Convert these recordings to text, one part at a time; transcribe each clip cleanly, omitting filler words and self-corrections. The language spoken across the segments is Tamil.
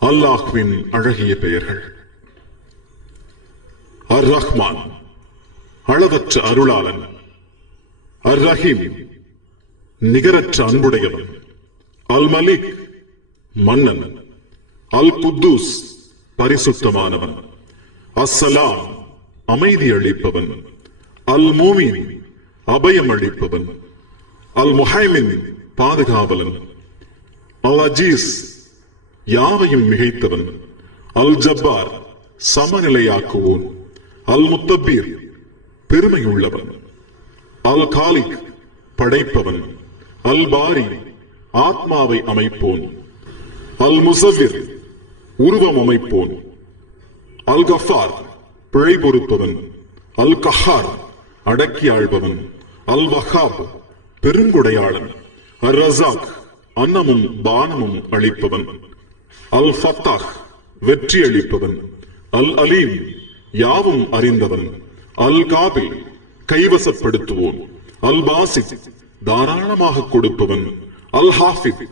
அல்லாஹ்வின் அழகிய பெயர்கள். அர் ரஹ்மான் அளவற்ற அருளாளன், அர் ரஹீம் நிகரற்ற அன்புடையவன், அல் மலிக் மன்னன், அல் குத்தூஸ் பரிசுத்தமானவன், அஸ்ஸலாம் அமைதி அளிப்பவன், அல் மூமின் அபயம் அளிப்பவன், அல் முஹைமின் பாதுகாவலன், அல் அஜீஸ் யாவையும் மிகைத்தவன், அல் ஜப்பார் சமநிலையாக்குவோன், அல் முத்தபீர் பெருமையுள்ளவன், அல் காலிக் படைப்பவன், அல் பாரி ஆத்மாவை அமைப்போன், அல் முசவ்விர் உருவம் அமைப்போன், அல் கஃபார் பிழை பொறுப்பவன், அல் கஹார் அடக்கி ஆள்பவன், அல் வஹாப் பெருங்குடையாளன், அர் ரஸாக் அன்னமும் பானமும் அளிப்பவன், அல் ஃபத்தாஹ் வெற்றி அளிப்பவன், அல் அலீம் யாவும் அறிந்தவன், அல் காபில் கைவசப்படுத்துவோன், அல் பாசித் தாராளமாக கொடுப்பவன், அல் ஹாஃபித்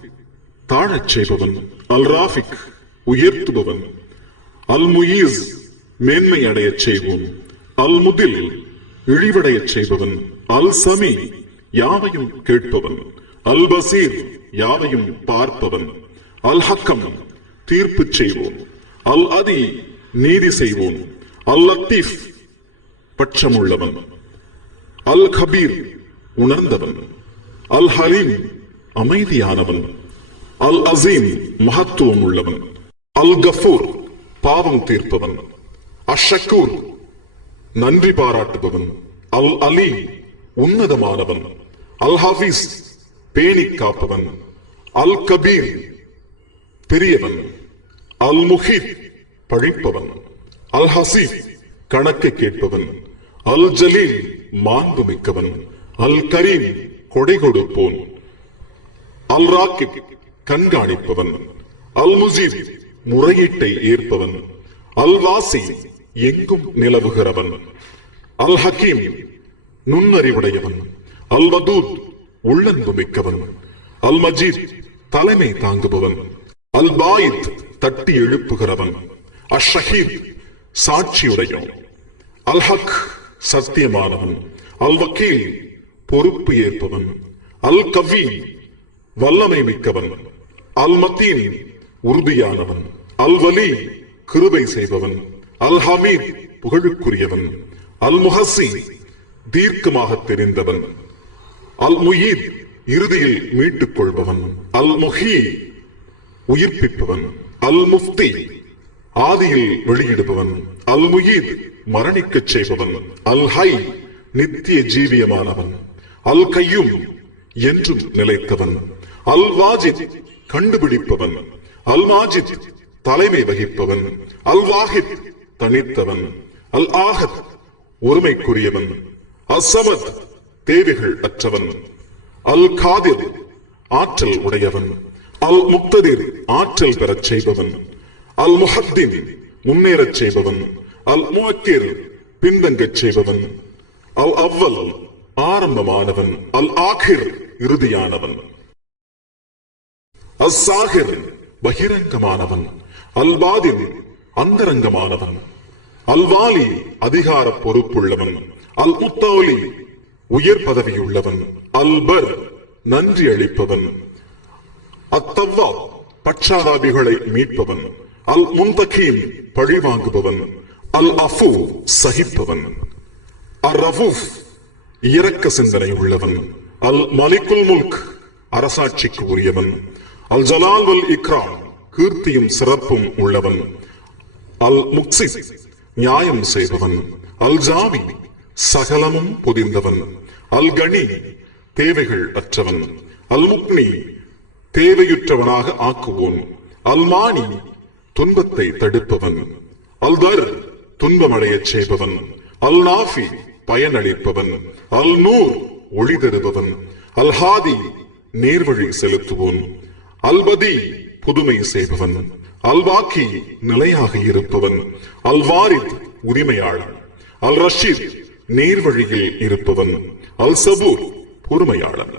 தாழச் செய்பவன், அல் ராஃபிக் உயர்த்துபவன், அல் முயீஸ் மேன்மை அடையச் செய்வோன், அல் முதில் இழிவடையச் செய்பவன், அல் சமி யாவையும் கேட்பவன், அல் பசீர் யாவையும் பார்ப்பவன், அல் ஹக்கம் தீர்ப்பு செய்வோன், அல் அதி நீதி செய்வோன், அல் லத்தீஃப் பட்சமுள்ளவன், அல் கபீர் உணர்ந்தவன், அல் ஹலீம் அமைதியானவன், அல் அசீம் மகத்துவம் உள்ளவன், அல் கஃபூர் பாவம் தீர்ப்பவன், அஷக்கூர் நன்றி பாராட்டுபவன், அல் அலி உன்னதமானவன், அல் ஹபீஸ் பேணி காப்பவன், அல் கபீர் பெரியவன், அல் முஹீத் பழிப்பவன், அல் ஹசீப் கணக்கு கேட்பவன், அல் ஜலீல் மாண்பு மிக்கவன், அல் கரீம் கொடை கொடுப்போன், அல் ராக்கிப் கண்காணிப்பவன், அல் முஜீப் முறையீட்டை ஏற்பவன், அல் வாசி எங்கும் நிலவுகிறவன், அல் ஹக்கீம் நுண்ணறிவுடையவன், அல் வதூத் உள்ளன்பு மிக்கவன், அல் மஜீத் தலைமை தாங்குபவன், அல் பாயித் தட்டி எழுப்புகிறவன், அஷஹீத் சாட்சியுடையவன், அல் ஹக் சத்தியமானவன், அல் வக்கீல் பொறுப்பு ஏற்பவன், அல் கவி வல்லமை மிக்கவன், அல் மத்தீன் உறுதியானவன், அல் வலி கிருபை செய்பவன், அல் ஹமீத் புகழுக்குரியவன், அல் முஹசி தீர்க்கமாக தெரிந்தவன், அல் முயீத் இறுதியில் மீட்டுக் கொள்பவன், அல் முஹி உயிர்ப்பிப்பவன், அல் முஃப்தி ஆதியில் வெளியிடுபவன், அல் முயீத் மரணிக்கச் செய்பவன், அல் ஹை நித்திய ஜீவியமானவன், அல் கையும் என்றும் நிலைத்தவன், அல் வாஜித் கண்டுபிடிப்பவன், அல் மாஜித் தலைமை வகிப்பவன், அல் வாஹித் தனித்தவன், அல் ஆஹத் ஒருமைக்குரியவன், அல் சமத் தேவைகள் அற்றவன், அல் காதிர் ஆற்றல் உடையவன், அல் முக்ததிர் ஆற்றல் பெறச் செய்பவன், அல் முஹத்தின் முன்னேறச் செய்பவன், அல் முஅக்கிர் பின்தங்கச் செய்பவன், அல் அவ்வல் ஆரம்பமானவன், அல் ஆகிர் இறுதியானவன், அல் சாகிர் பகிரங்கமானவன், அல் பாதின் அந்தரங்கமானவன், அல் வாலி அதிகார பொறுப்புள்ளவன், அல் முத்தௌலி உயர் பதவியுள்ளவன், அல் பர் நன்றி அளிப்பவன், அத்தவ்வா பட்சாதாபிகளை மீட்பவன், அல் முந்தகீம் பழிவாங்குபவன், அல் அஃபு சகிப்பவன், அர் ரஃபூஃப் இரக்க சிந்தனை உள்ளவன், அல் மலிக்குல் முல்க் அரசாட்சிக்கு உரியவன், அல் ஜலால் வல் இக்ராம் கீர்த்தியும் சிறப்பும் உள்ளவன், அல் முக்சித் நியாயம் செய்பவன், அல் ஜாவி சகலமும் பொதிந்தவன், அல் கனி தேவைகள் அற்றவன், அல் முக்னி தேவையுற்றவனாக ஆக்குவோன், அல் மானி துன்பத்தை தடுப்பவன், அல் தர் துன்பமடையச் செய்பவன், அல் நாஃபி பயனளிப்பவன், அல் நூர் ஒளி தருபவன், அல் ஹாதி நேர்வழி செலுத்துவோன், அல் பதி புதுமை செய்பவன், அல் வாக்கி நிலையாக இருப்பவன், அல் வாரித் உரிமையாளன், அல் ரஷீத் நேர்வழியில் இருப்பவன், அல் சபூர் பொறுமையாளன்.